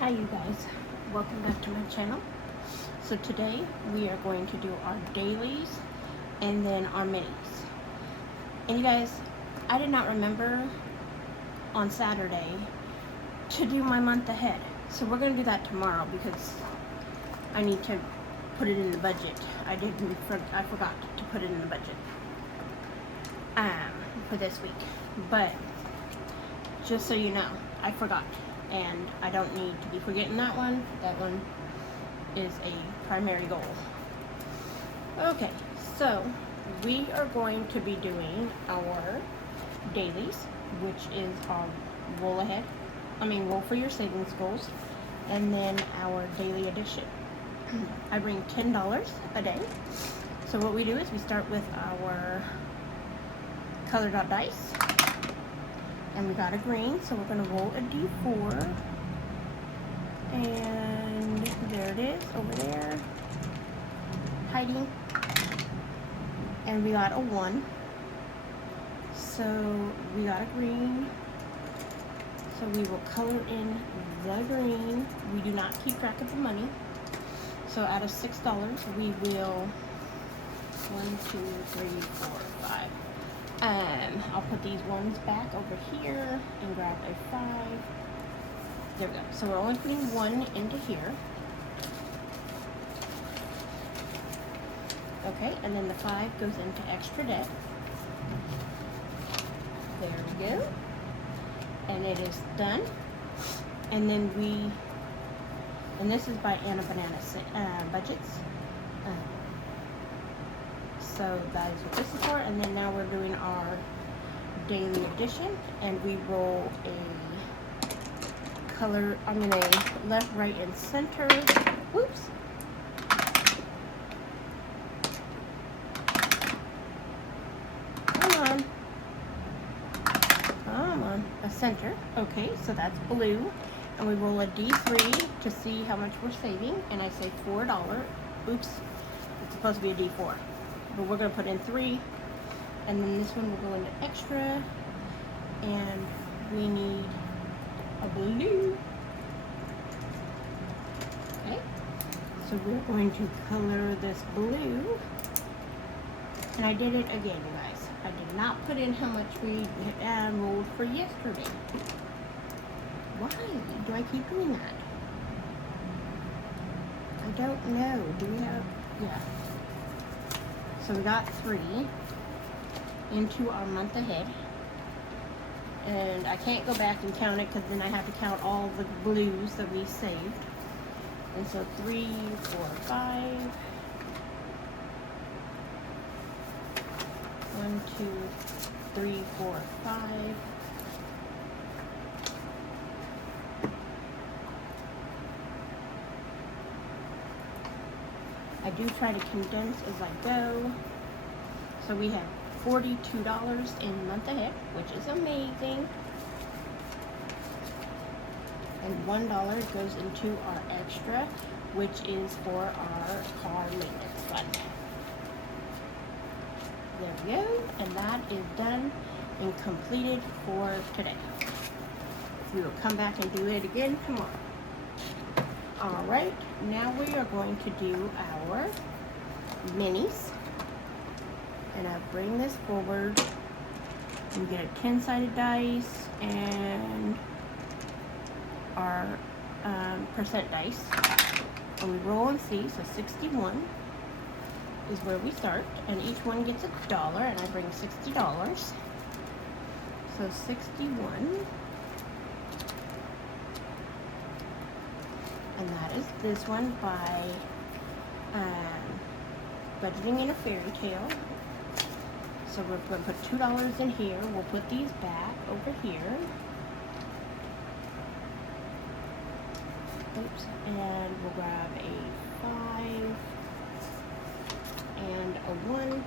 Hi you guys, welcome back to my channel. So today we are going to do our dailies and then our minis. And you guys, I did not remember on Saturday to do my month ahead. So we're going to do that tomorrow because I need to put it in the budget. I forgot to put it in the budget for this week. But just so you know, I forgot. And I don't need to be forgetting that one. That one is a primary goal. Okay, so we are going to be doing our dailies, which is our roll for your savings goals, and then our daily edition. I bring $10 a day. So what we do is we start with our color dot dice. And we got a green, so we're going to roll a d4. And there it is, over there, hiding. And we got a 1. So we got a green. So we will color in the green. We do not keep track of the money. So out of $6, we will 1, 2, 3, 4, 5. I'll put these ones back over here and grab a 5. There we go. So we're only putting 1 into here. Okay, and then the 5 goes into extra debt. There we go. And it is done. And then and this is by CatMOmBudgets. So that is what this is for, and then now we're doing our daily edition, and we roll a color, left, right, and center. Whoops. Come on, a center. Okay, so that's blue, and we roll a D3 to see how much we're saving, and I say $4. Oops, it's supposed to be a D4. But we're going to put in 3, and then this one will go into extra, and we need a blue. Okay, so we're going to color this blue, and I did it again, you guys. I did not put in how much we rolled for yesterday. Why do I keep doing that? I don't know. Do we have, yeah. So we got 3 into our month ahead, and I can't go back and count it because then I have to count all the blues that we saved. And so 3, 4, 5. 1, 2, 3, 4, 5. I do try to condense as I go. So we have $42 in month ahead, which is amazing. And $1 goes into our extra, which is for our car maintenance fund. There we go, and that is done and completed for today. We will come back and do it again tomorrow. Alright, now we are going to do our minis. And I bring this forward. We get a 10-sided dice and our percent dice. And we roll and see, so 61 is where we start. And each one gets $1, and I bring $60. So 61. And that is this one by Budgeting in a Fairy Tale. So we're going to put $2 in here. We'll put these back over here. Oops. And we'll grab a 5 and a 1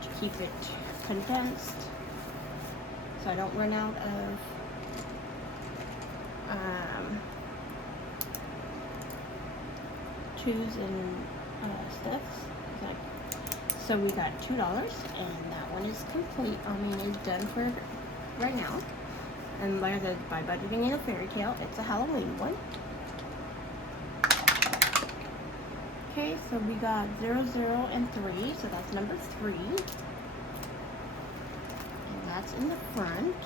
to keep it condensed so I don't run out of twos and stuff. So we got $2, and that one is complete. Is done for right now. And like I said, by budgeting in a fairy tale, it's a Halloween one. Okay, so we got 0, 0, and 3, so that's number 3. And that's in the front.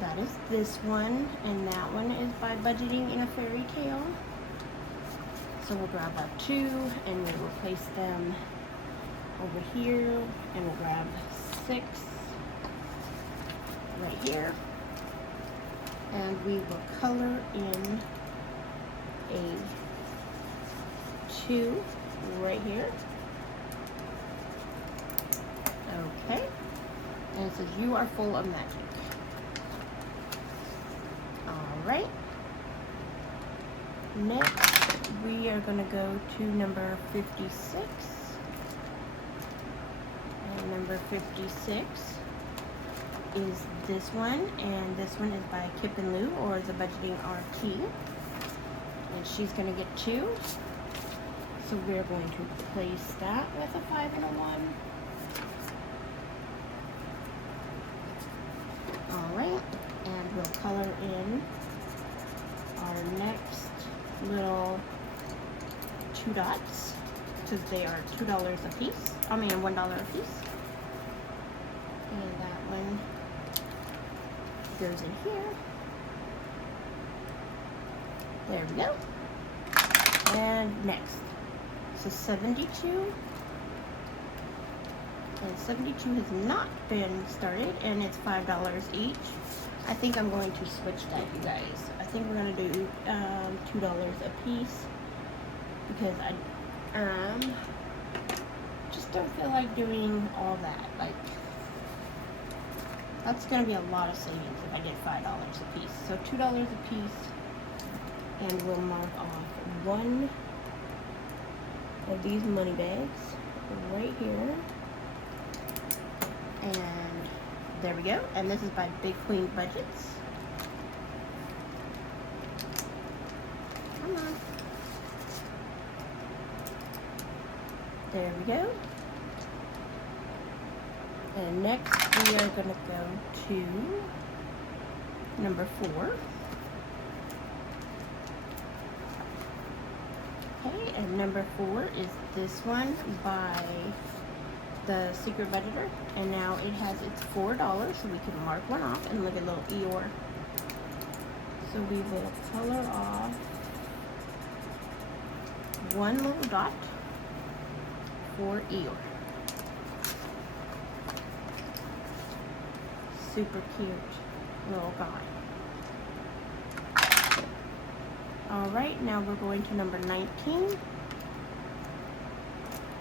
That is this one, and that one is by budgeting in a fairy tale. So we'll grab our 2, and we'll place them over here, and we'll grab 6 right here. And we will color in a 2 right here. Okay. And it says, "You are full of magic." Alright. Next, we are going to go to number 56. And number 56 is this one. And this one is by Kip and Lou, or the Budgeting RT. And she's going to get 2. So we're going to place that with a 5 and a 1. Alright, and we'll color in our next little 2 dots, because they are $2 a piece. I mean $1 a piece. And that one goes in here. There we go. And next, so 72. And 72 has not been started, and it's $5 each. I think I'm going to switch that, you guys. I think we're going to do $2 a piece, because I just don't feel like doing all that. Like, that's going to be a lot of savings if I get $5 a piece. So $2 a piece, and we'll mark off 1 of these money bags right here. And there we go. And this is by Big Queen Budgets. Come on. There we go. And next we are going to go to number 4. Okay, and number 4 is this one by the Secret Budgeter, and now it has its $4, so we can mark one off. And look at little Eeyore. So we will color off 1 little dot for Eeyore. Super cute little guy. Alright, now we're going to number 19.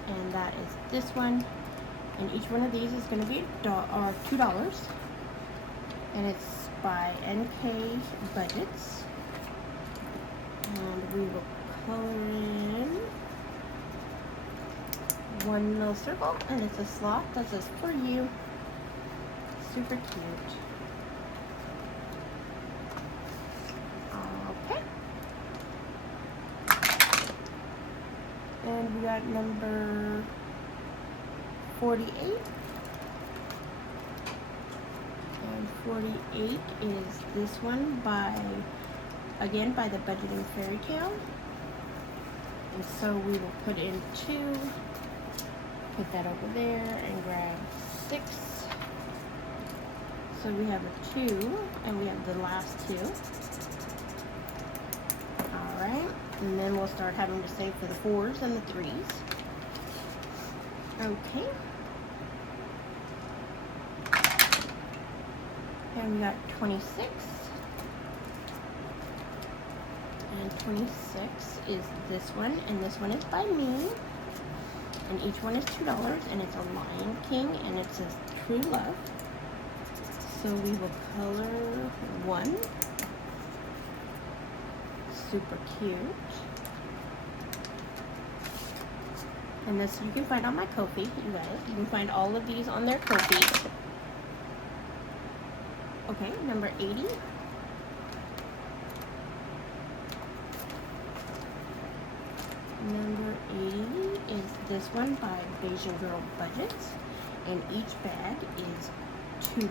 And that is this one. And each one of these is going to be $2. And it's by NK Budgets. And we will color in 1 little circle. And it's a sloth that says, "For you." Super cute. Okay. And we got number 48. And 48 is this one by, again, by the Budgeting Fairy Tale. And so we will put in 2, put that over there, and grab 6. So we have a 2, and we have the last 2. Alright, and then we'll start having to save for the 4s and the 3s. Okay. And we got 26. And 26 is this one, and this one is by me. And each one is $2, and it's a Lion King, and it says "True Love." So we will color 1. Super cute. And this you can find on my Ko-fi, you guys. You can find all of these on their Ko-fi. Okay, number 80. Number 80 is this one by Asian Girl Budgets. And each bag is $2.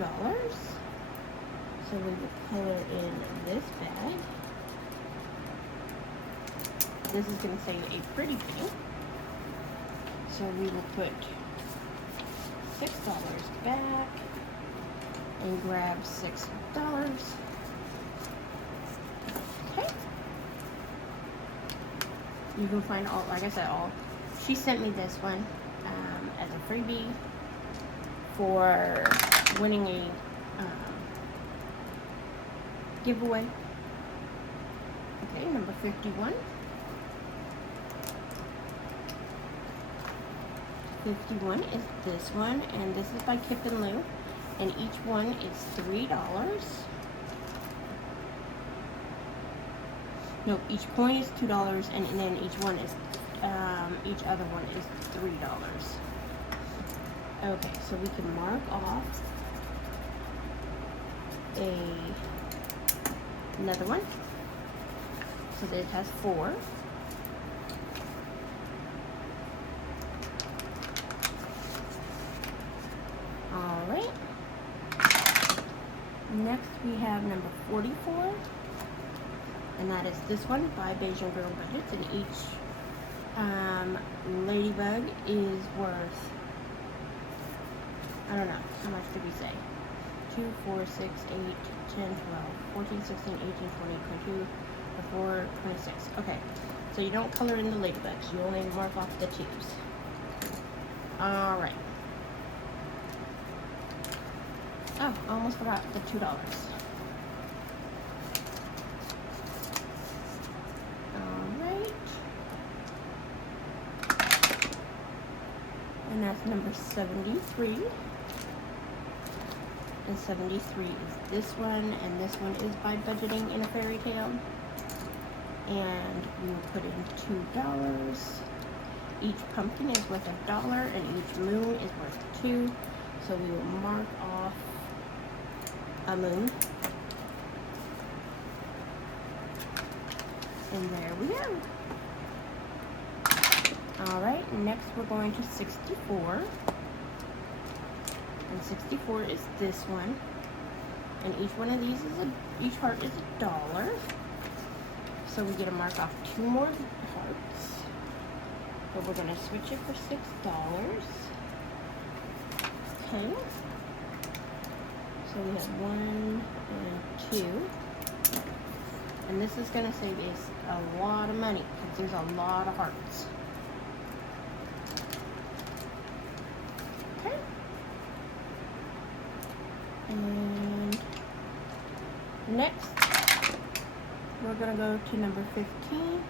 So we will color in this bag. This is going to say a pretty pink. So we will put $6 back and grab $6. Okay. You can find all, like I said, all. She sent me this one as a freebie for winning a giveaway. Okay, number 51. 51 is this one, and this is by Kip and Lou, and each one is $3. No, each coin is $2, and then each one is each other one is $3. Okay, so we can mark off another one. So it has 4. All right. Next we have number 44, and that is this one by Beijing Girl Budgets, and each ladybug is worth, I don't know, how much did we say? 2, 4, 6, 8, 10, 12, 14, 16, 18, 20, 22, 24, 26. Okay, so you don't color in the ladybugs, you only mark off the 2s. All right. Oh, I almost forgot the $2. Alright. And that's number 73. And 73 is this one, and this one is by Budgeting in a Fairy Tale. And we will put in $2. Each pumpkin is worth $1, and each moon is worth 2. So we will mark off a moon. And there we go. Alright, next we're going to 64. And 64 is this one. And each one of these is each heart is $1. So we get to mark off 2 more hearts. So we're going to switch it for $6. Okay. So we have 1 and 2. And this is going to save us a lot of money because there's a lot of hearts. Okay. And next, we're going to go to number 15.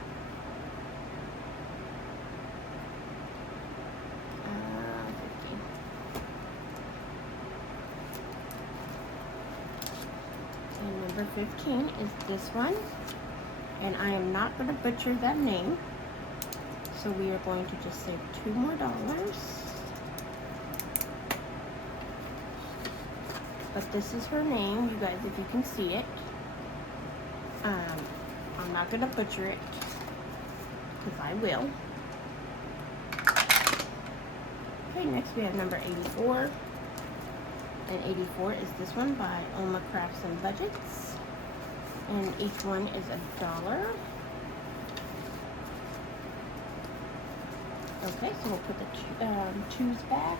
And number 15 is this one. And I am not going to butcher that name. So we are going to just save $2 more. But this is her name, you guys, if you can see it. I'm not going to butcher it, because I will. Okay, next we have number 84. And 84 is this one by Oma Crafts and Budgets. And each one is $1. Okay, so we'll put the 2s back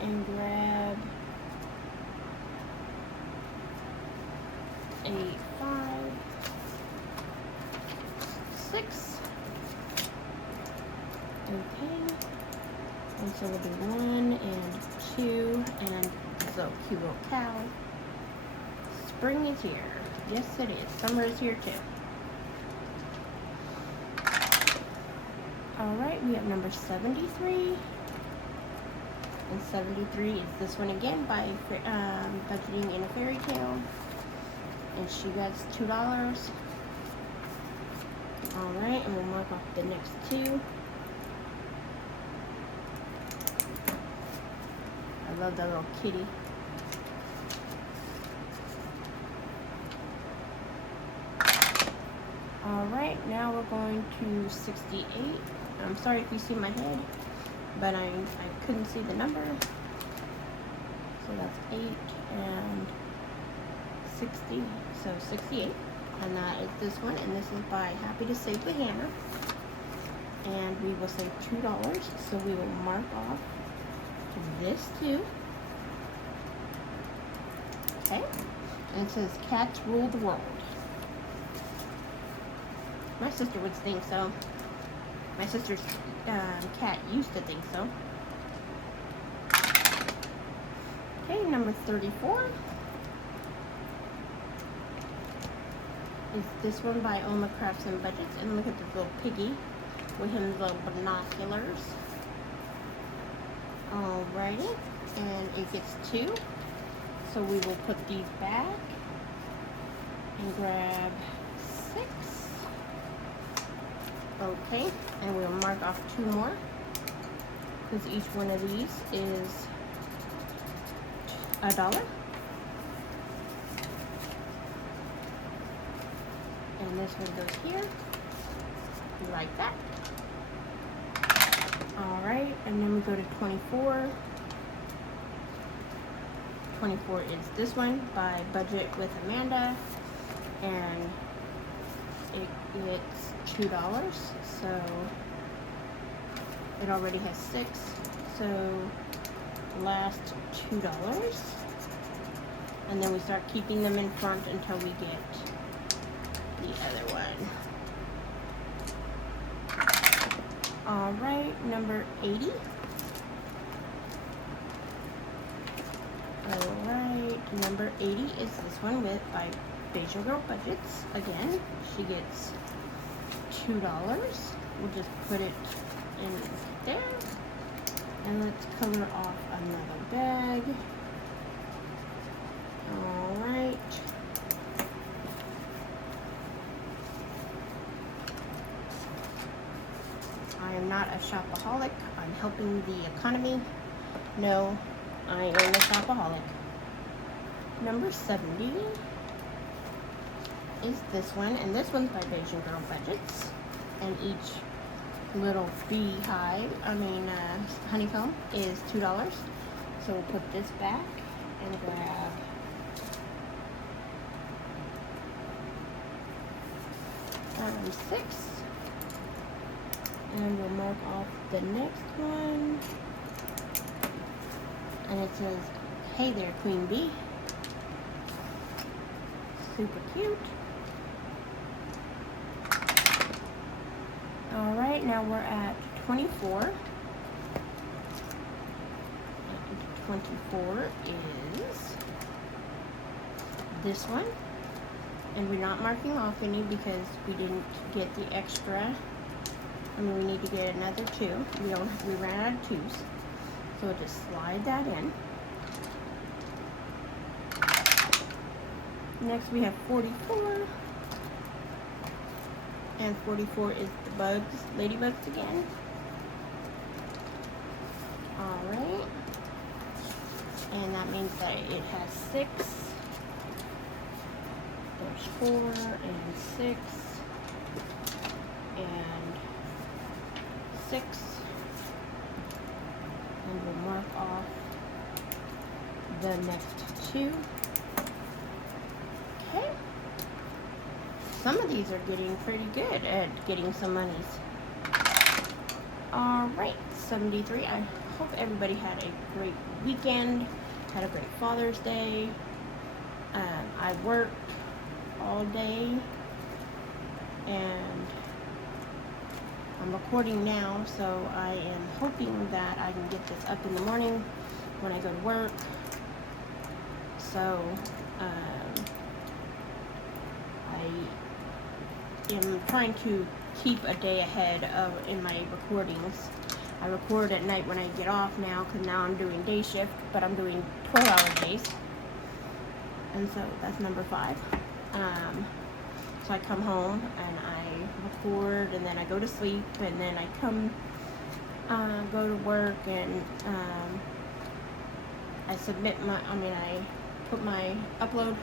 and grab a 5, 6. Okay. And so we'll do 1 and 2 and this little cute little cow. Spring is here. Yes, it is. Summer is here too. Alright, we have number 73. And 73 is this one again by Budgeting in a Fairy Tale. And she gets $2. Alright, and we'll mark off the next 2. I love that little kitty. Alright, now we're going to 68. I'm sorry if you see my head, but I couldn't see the number. So that's 8 and 60, so 68. And that is this one, and this is by Happy to Save the Hammer. And we will save $2, so we will mark off this too. Okay, and it says cats rule the world. My sister would think so. My sister's cat used to think so. Okay, number 34 is this one by Oma Crafts and Budgets. And look at this little piggy with his little binoculars. Alrighty, and it gets 2. So we will put these back and grab 6. Okay, and we'll mark off 2 more because each one of these is $1. And this one goes here, like that. Alright, and then we go to 24. 24 is this one by Budget with Amanda, and it's $2, so it already has 6, so last $2, and then we start keeping them in front until we get the other one. Alright, number 80. Alright, number 80 is this one by Beijing Girl Budgets. Again, she gets $2. We'll just put it in there. And let's color off another bag. Alright. I am not a shopaholic. I'm helping the economy. No, I am a shopaholic. Number 70 is this one, and this one's by Beijing Girl Budgets. And each little honeycomb is $2. So we'll put this back and grab item 6. And we'll mark off the next one. And it says, "Hey there, Queen Bee." Super cute. Alright, now we're at 24. And 24 is this one. And we're not marking off any because we didn't get the extra. I mean, we need to get another 2. We ran out of 2s. So we'll just slide that in. Next we have 44. And 44 is the bugs, ladybugs again. Alright. And that means that it has 6. There's 4 and 6. And 6. And we'll mark off the next 2. Okay. Some of these are getting pretty good at getting some monies. Alright, 73. I hope everybody had a great weekend, had a great Father's Day. I worked all day, and I'm recording now, so I am hoping that I can get this up in the morning when I go to work. So, I am trying to keep a day ahead in my recordings. I record at night when I get off now, because now I'm doing day shift, but I'm doing 12-hour days. And so that's number 5. So I come home and I record, and then I go to sleep, and then I come go to work, and I put my upload.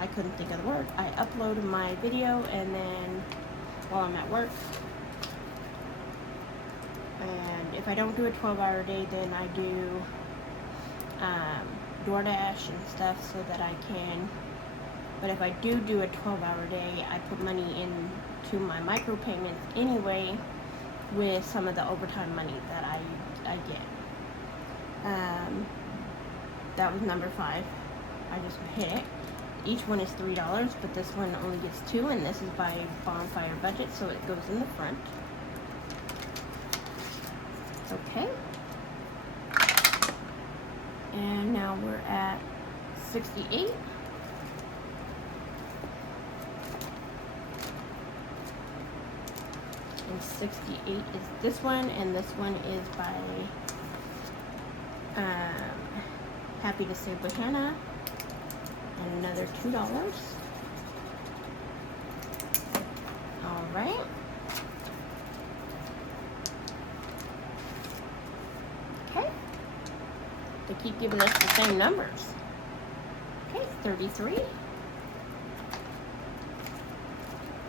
I couldn't think of the word. I upload my video, and then while I'm at work. And if I don't do a 12-hour day, then I do DoorDash and stuff so that I can But if I do a 12-hour day, I put money into my micropayments anyway with some of the overtime money that I get. That was number 5. I just hit it. Each one is $3, but this one only gets 2, and this is by Bonfire Budget, so it goes in the front. Okay. And now we're at 68. And 68 is this one, and this one is by Happy to Save with Hannah, and another $2. All right. Okay. They keep giving us the same numbers. Okay, 33.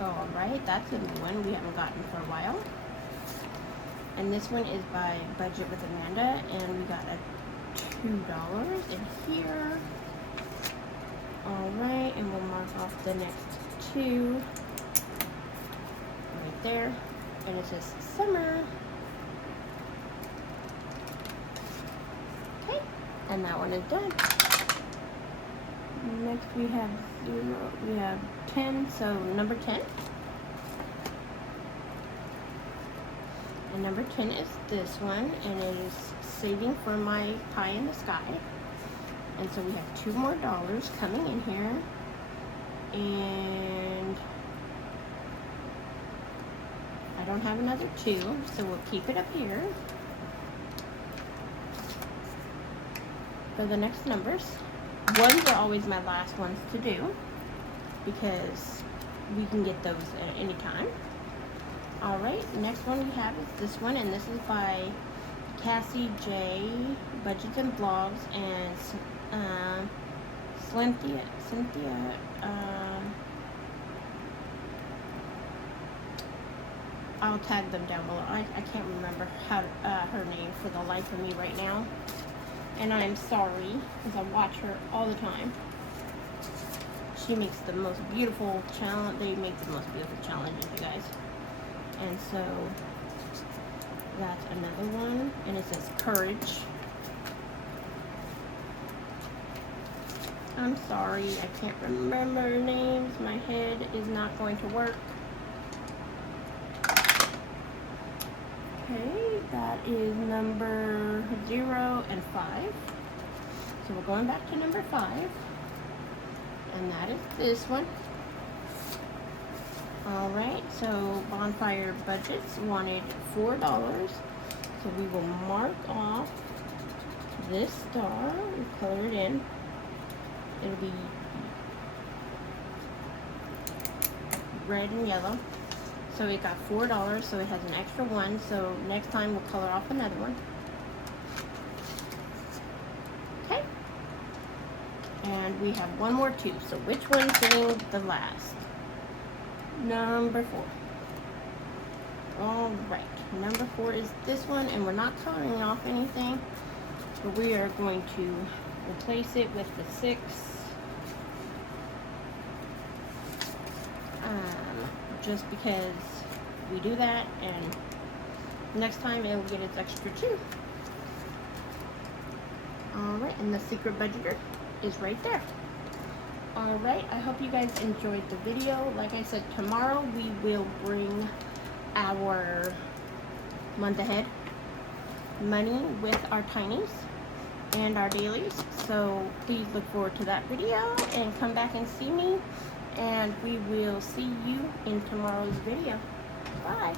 All right, that's a new one we haven't gotten for a while. And this one is by Budget with Amanda, and we got a $2 in here. All right, and we'll mark off the next 2 right there, and it says summer. Okay, and that one is done. Next we have 0, we have 10, so number 10. And number 10 is this one, and it is Saving for My Pie in the Sky. And so we have 2 more dollars coming in here. And I don't have another 2, so we'll keep it up here for the next numbers. Ones are always my last ones to do because we can get those at any time. All right, the next one we have is this one, and this is by Cassie J, Budgets and Blogs, and Cynthia, I'll tag them down below. I can't remember how her name for the life of me right now. And I'm sorry, because I watch her all the time. She makes the most beautiful challenge. They make the most beautiful challenges, you guys. And so that's another one, and it says Courage. I'm sorry, I can't remember names. My head is not going to work. Okay, that is number 0 and 5. So we're going back to number 5. And that is this one. Alright, so Bonfire Budgets wanted $4. So we will mark off this star and color it in. It'll be red and yellow. So it got $4, so it has an extra 1. So next time we'll color off another one. Okay. And we have one more 2. So which one's getting the last? Number 4. Alright, number 4 is this one, and we're not coloring off anything, but we are going to replace it with the 6. Just because we do that, and next time it will get its extra 2. Alright, and the secret budgeter is right there. Alright, I hope you guys enjoyed the video. Like I said, tomorrow we will bring our month ahead money with our tinies and our dailies. So please look forward to that video and come back and see me. And we will see you in tomorrow's video. Bye.